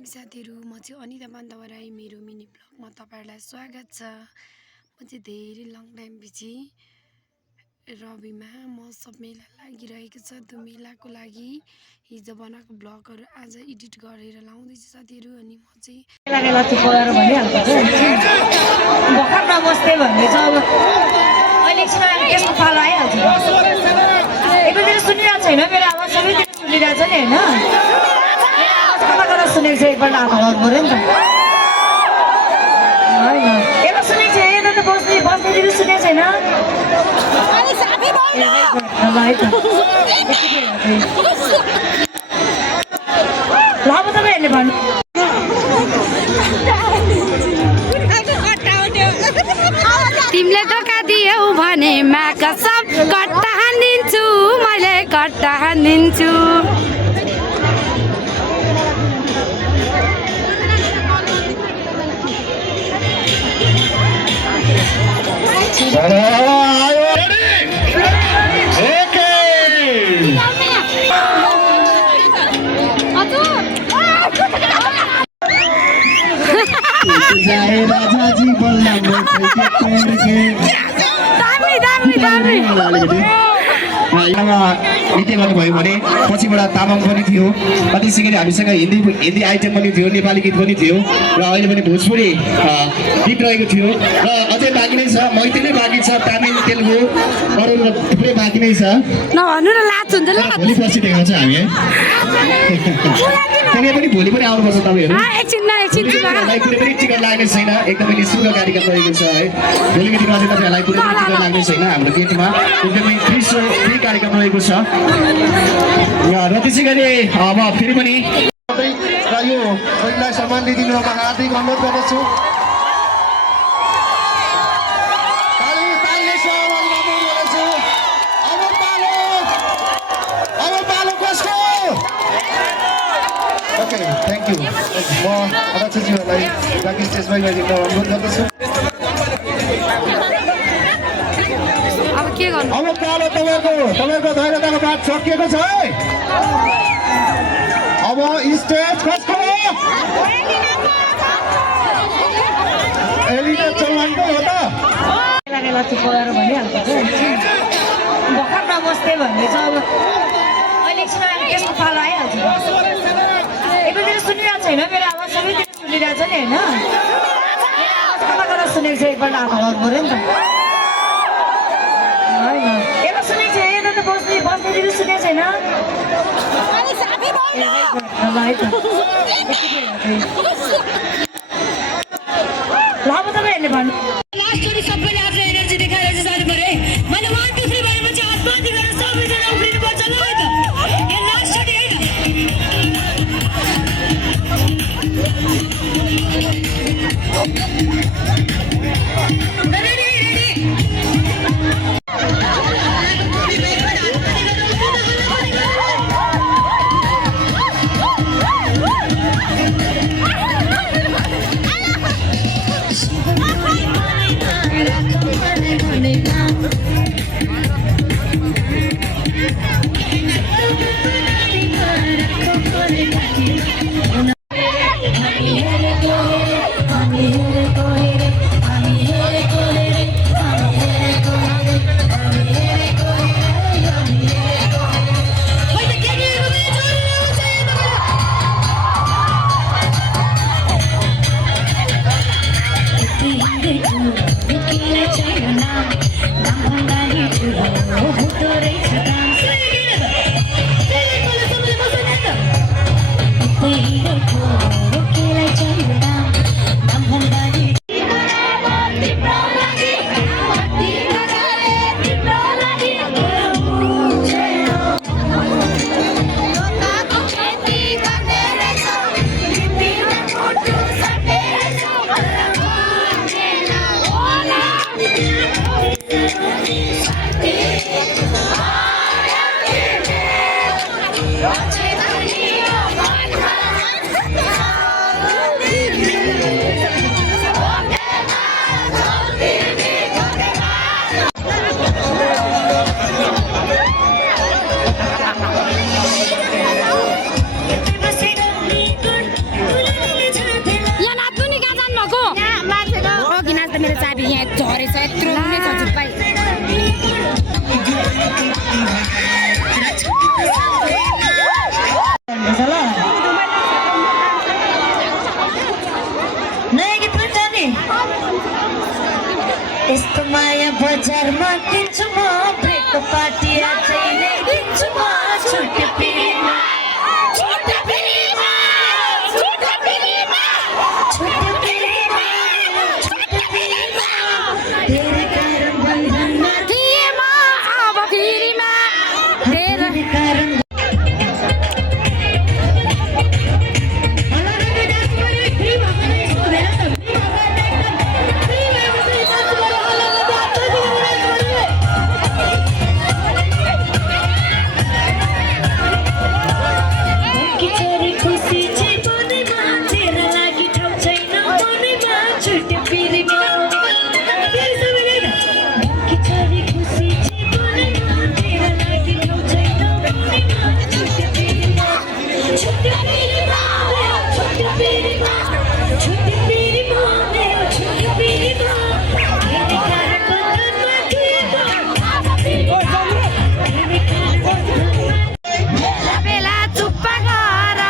Morning साथीहरू, म चाहिँ अनिता बान्दावराई। मेरो मिनी ब्लगमा तपाईहरुलाई स्वागत छ। म चाहिँ धेरै लङ टाइम पछि रविमा महोत्सव मेला लागिरहेको छ। त्यो मेलाको लागि हिजो बनाएको ब्लगहरू आज एडिट गरेर लाउँदैछु साथीहरू। अनि म चाहिँ मेला चुपाएर भनिहाल्छ भर्खर नबस्दै भन्ने चाहिँ अब अहिले एकछिन त्यसको पालो आइहाल्छ। एकैतिर सुनिरहेको छैन मेरो आवाज, सबैतिर सुनिरहेको छ नि होइन। कता सुनेको छ एकपल्ट हात हल्लाउनु पऱ्यो नि त होइन। यता सुनेको छ यता त बस्दैतिर सुनेको छैन ल है त। ल अब तपाईँहरूले भन्नु तिमीले धोका दियौ भने माका सब कट्टा हानिदिन्छु, मैले कट्टा हानिदिन्छु। नृत्य गर्नुभयो भने पछिबाट तामाङ पनि थियो, त्यसै गरी हामीसँग हिन्दी आइटम पनि थियो, नेपाली गीत पनि थियो र अहिले पनि भोजपुरी गीत रहेको थियो र अझै बाँकी नै छ। मैथिली बाँकी छ, तामिल, तेलुगु अरू थुप्रै बाँकी नै छ। भोलि पर्सि देखाउँछ हामी है। त्यहाँ पनि भोलि पनि आउनुपर्छ तपाईँहरू। कुनै पनि टिकट लाग्ने छैन, एकदमै निःशुल्क कार्यक्रम रहेको छ है। भोलिको दिनमा चाहिँ तपाईँहरूलाई कुनै पनि टिकट लाग्ने छैन। हाम्रो गेटमा एकदमै फ्री कार्यक्रम रहेको छ र त्यसै गरी अब फेरि पनि र यो महिलालाई सम्मान दिइदिनुमा हार्दिक अनुरोध गर्दछु। Okay, thank you. म अध्यक्षज्यूहरूलाई बाँकी स्टेजमा गइदिन अनुरोध गर्दछु। अब पालो तपाईँहरूको धैर्यताको बात सकिएको छ है। अब स्टेज कसको एलिना चौहानको हो त? मेला चुपाएर भनिहाल्छ भर्खर नबस्दै भन्ने चाहिँ अब अहिले एकछिन त्यसको पालो आइहाल्छ। एकैतिर सुनिरहेको छैन मेरो आवाज, सबैतिर सुनिरहेको छ नि होइन। कता सुनेको छ एकपल्ट हात हल्लाउनु पऱ्यो नि त होइन। यता सुनेको छ यता त बस्दैतिर सुनेको छैन ल है त। ल अब तपाईँहरूले भन्नु लास्टचोटि सबैले आफ्नो एनर्जी देखाएर चाहिँ जानु पऱ्यो है। मैले 1 2 3 भनेपछि हात माथि गरेर सबैजना उफ्रिनुपर्छ ल है त। यो लास्टचोटि है मेरो चाबी यहाँ झरेछ यत्रो नै छ झुप्पाइ यस्तो माया बजारमा दिन्छु म ब्रेक पार्टी अझै नै दिन्छु म छुट्टी पिरीमा छुट्टी पिरीमा छुट्टी पिरीमा छुट्टी पिरीमा छुट्टी पिरीमा तेरे कारण बन्धनमा थिएमा अब फेरिमा तेरे कारण बेला चुप्पा गर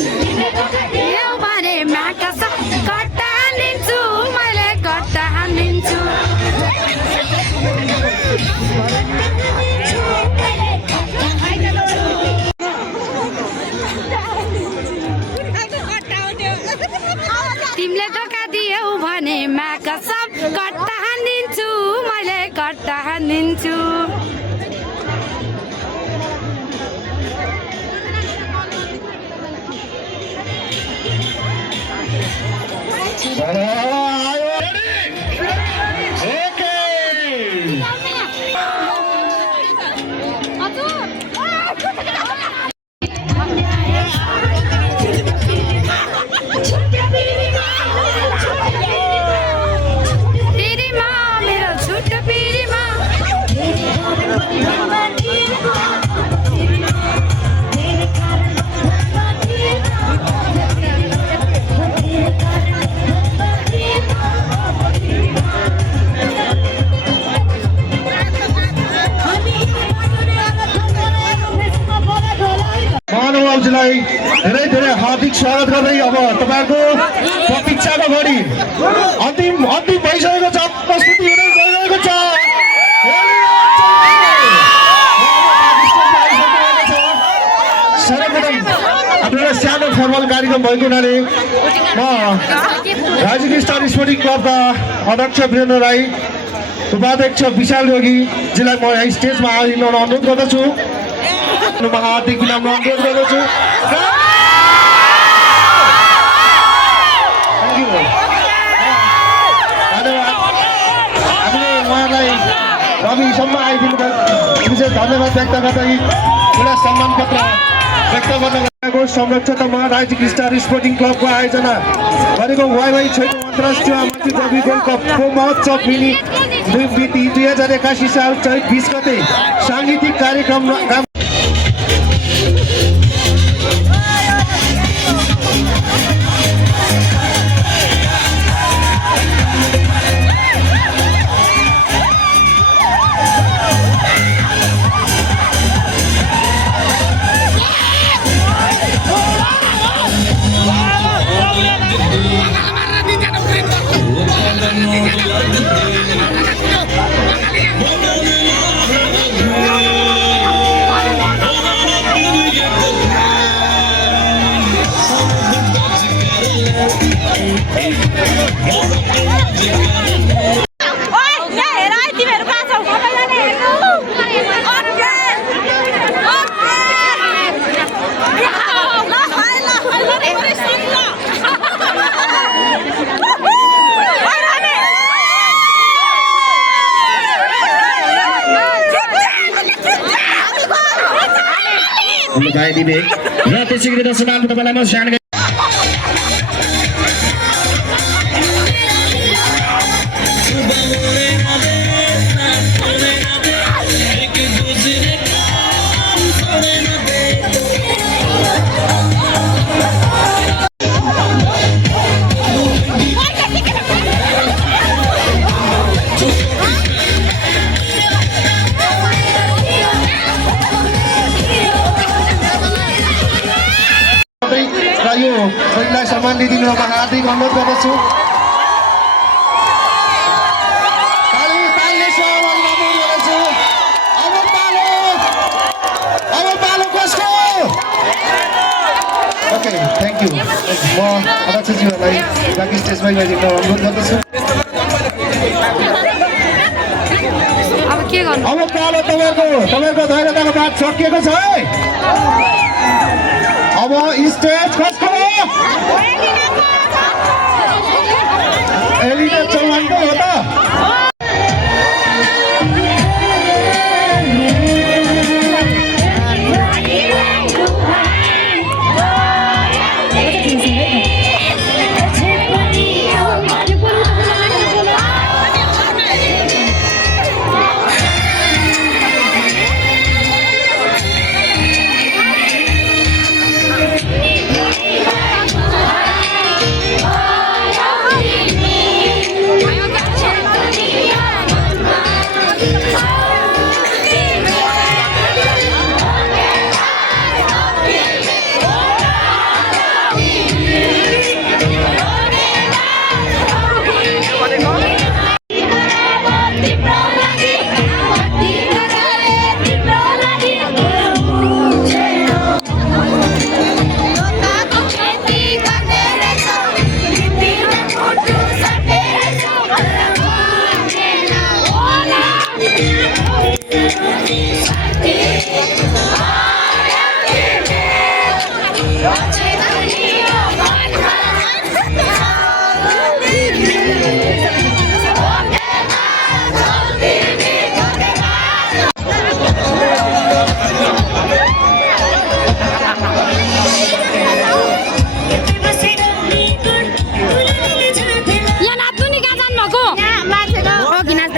यो भने म्याकस कट्टा हानिदिन्छु मैले कट्टा हानिदिन्छु तिमीले धोका दियौ भने म्याकस कट्टा हानिदिन्छु मैले कट्टा हानिदिन्छु पिरीमा मेरो छुट्टो पिरीमा महानुभावजीलाई धेरै धेरै हार्दिक स्वागत गर्दै अब तपाईँको प्रतीक्षाको घडी अन्तिम भइसकेको छ प्रस्तुति हुँदै गइरहेको छ सर्वप्रथम आफ्नो सानो फर्मल कार्यक्रम भएको हुनाले म राजकीय स्टार स्पोर्टिङ क्लबका अध्यक्ष वीरेन्द्र राई उपाध्यक्ष विशाल योगीजीलाई म यहाँ स्टेजमा आइन अनुरोध गर्दछु हार्दिक विनम्र अनुरोध गर्दछु धन्यवाद हामीले उहाँलाई रविसम्म आइदिनु विशेष धन्यवाद व्यक्त गर्दै एउटा सम्मान पत्र व्यक्त गर्नको संरक्षकमा राजकीय स्टार स्पोर्टिङ क्लबको आयोजना गरेको वाइवाई छैटौँ अन्तर्राष्ट्रिय माथि रवि गोल्ड कपको महोत्सव मिनी 2081 साल चैत 20 गते साङ्गीतिक कार्यक्रम गाइदिने र त्यसै गरी दर्शकहरू तपाईलाई म स्यान थ्याङ्क यू म अध्यक्षज्यूहरूलाई बाँकी स्टेजमा गइदिन अनुरोध गर्दछु अब के गर्नु अब कालो तपाईँको धैर्यताको बात सकिएको छ है अब स्टेज कसको एलिना चौहानको हो त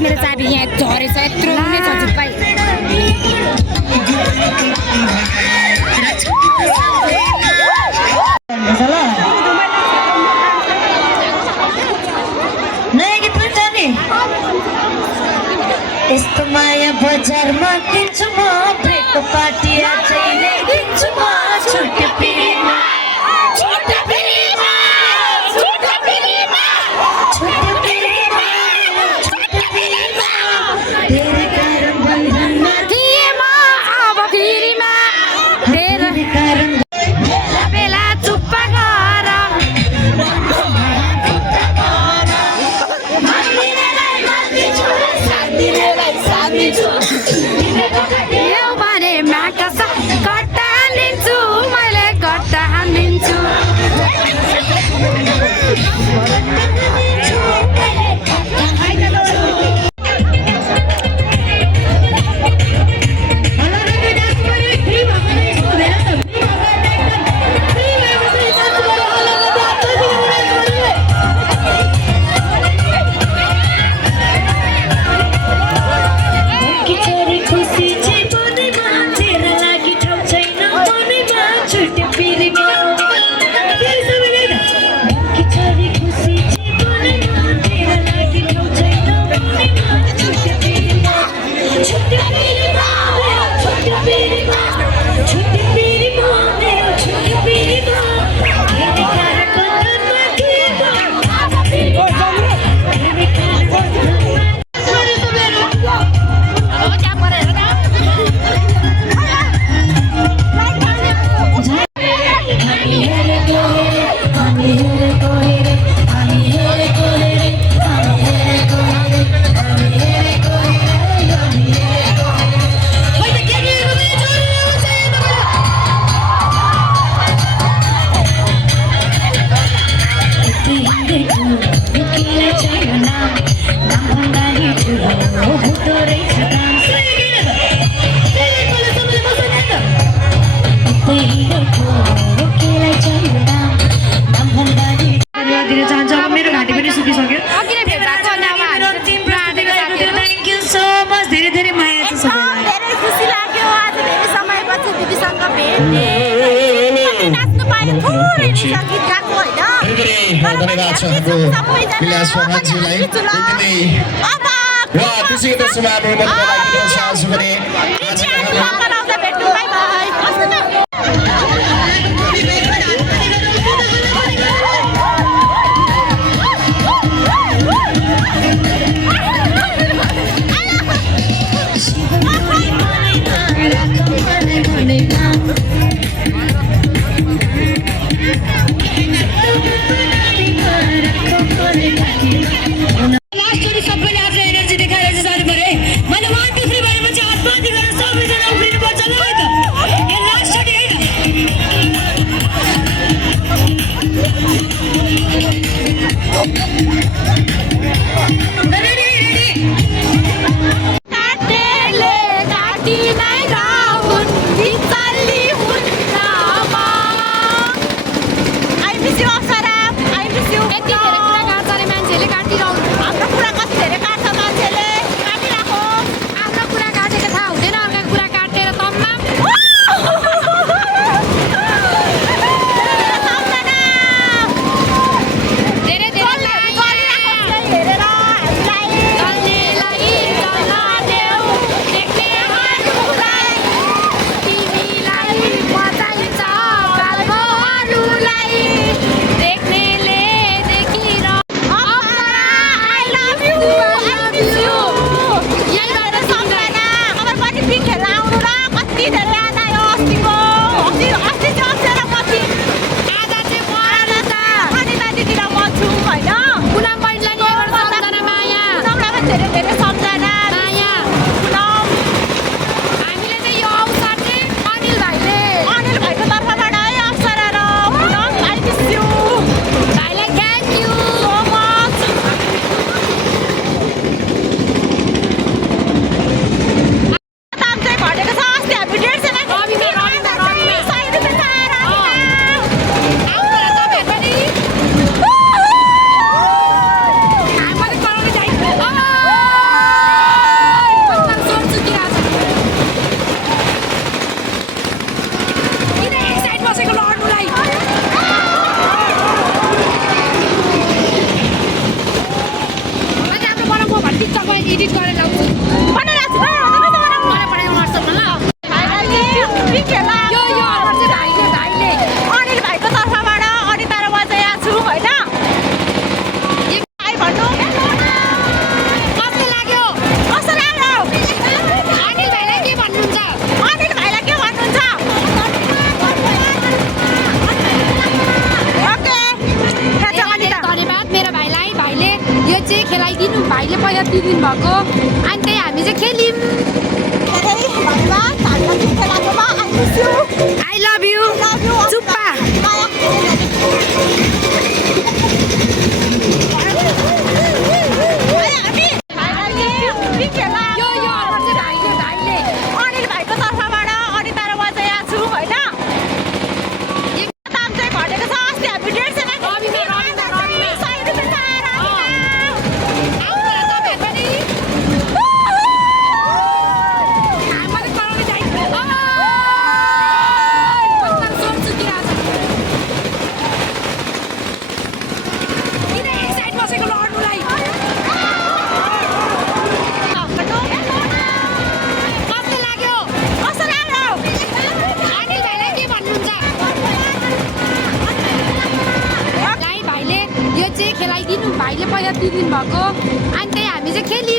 मेरो चाबी यहाँ झरेछ यत्रो नै छ झुप्पाइ यस्तो माया बजारमा किन्छु म ब्रेकको पार्टी आजै नै दिन्छु म छुट्टी पिरीमा छुट्टी पिरीमा छुट्टी पिरीमा छुट्टी पिरीमा छुट्टी पिरीमा तेरे कारण बन्धनमा केमा अब फेरिमा तेरे कारण बेला चुप्प गर यो भने म्याकस कट्टा हानिदिन्छु मैले कट्टा हानिदिन्छु धन्यवाद छ हाम्रो विलास प्रधानज्यूलाई एकदमै र त्यसै त समारोह मनमा लागेको छ आज भने आज दिइदिनु भएको अनि त्यही हामी चाहिँ खेल्यौँ आई लभ यु चुप्पा भाइले पहिला दिइदिनु भएको अनि त्यही हामी चाहिँ खेल्यौँ